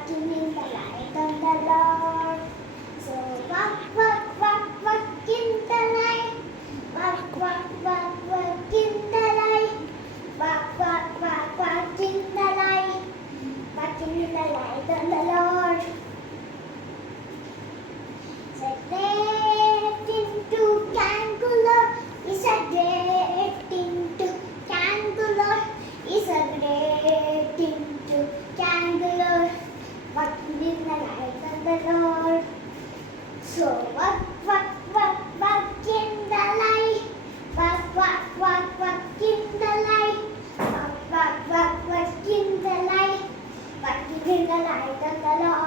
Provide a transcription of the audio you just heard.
walking in the light of the Lord. So walk, walk, walk, walk in the light. Walk, walk, walk, walk in the light. Walk, walk, walk, walk in the light. Walking in the light of the Lord. Setting to Cangular is a great into Cangular is a great into Cangular. Walking in the light of the Lord. So walk, walk, walk, walk in the light. Walk, walk, walk, walk in the light. Walk, walk, walk, walk in the light. Walking in the light of the Lord.